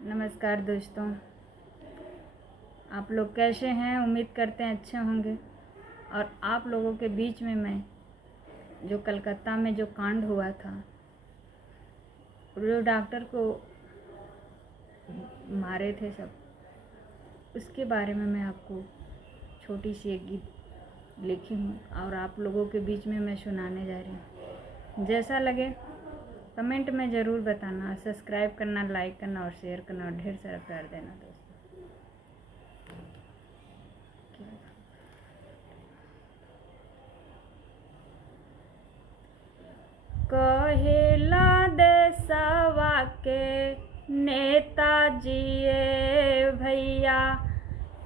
नमस्कार दोस्तों, आप लोग कैसे हैं? उम्मीद करते हैं अच्छे होंगे। और आप लोगों के बीच में मैं जो कलकत्ता में जो कांड हुआ था, जो डॉक्टर को मारे थे सब, उसके बारे में मैं आपको छोटी सी एक गीत लिखी हूँ और आप लोगों के बीच में मैं सुनाने जा रही हूँ। जैसा लगे कमेंट में ज़रूर बताना, सब्सक्राइब करना, लाइक करना और शेयर करना और ढेर सारा प्यार देना दोस्तों। कहेला देशवा के नेताजी भैया,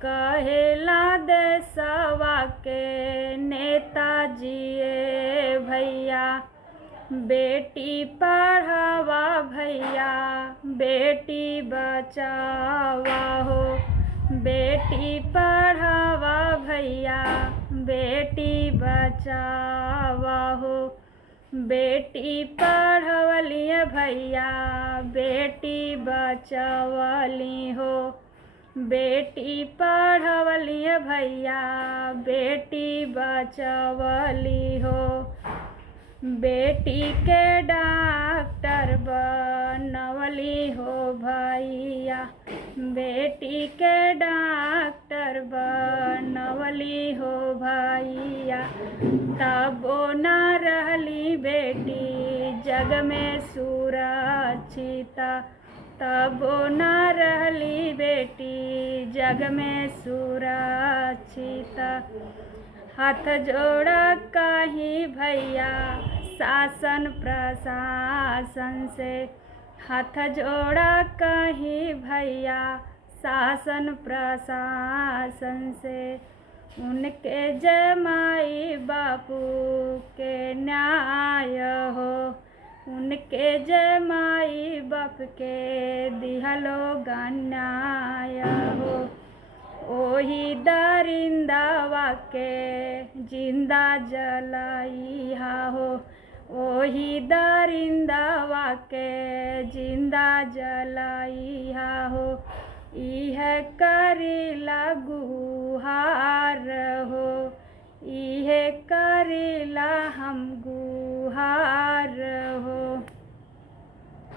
कहेला देशवा के नेताजी भैया, बेटी पढ़ावा भैया, बेटी बचावा हो, बेटी पढ़ावा भैया, बेटी बचावा हो, बेटी पढ़वली भैया, बेटी बचवली हो, बेटी पढ़वली भैया, बेटी बचवली हो, बेटी के डॉक्टर बनवली हो भैया, बेटी के डॉक्टर बनवली हो भैया, तबो न रहली बेटी जग में सुरक्षित, तबो न रहली बेटी जग में सुरक्षित। हाथ जोड़ा कहीं भैया शासन प्रशासन से, हाथ जोड़ा कहीं भैया शासन प्रशासन से, उनके जय माई बापू के न्याय हो, उनके जय माई बाप के दिहलो गन्याय हो, ओही दरिंदावा के जिंदा जलाइहा हो, ओही दरिंदावा के जिंदा जलाइहा हो, इह करिला गुहार हो, इह करिला हम गुहार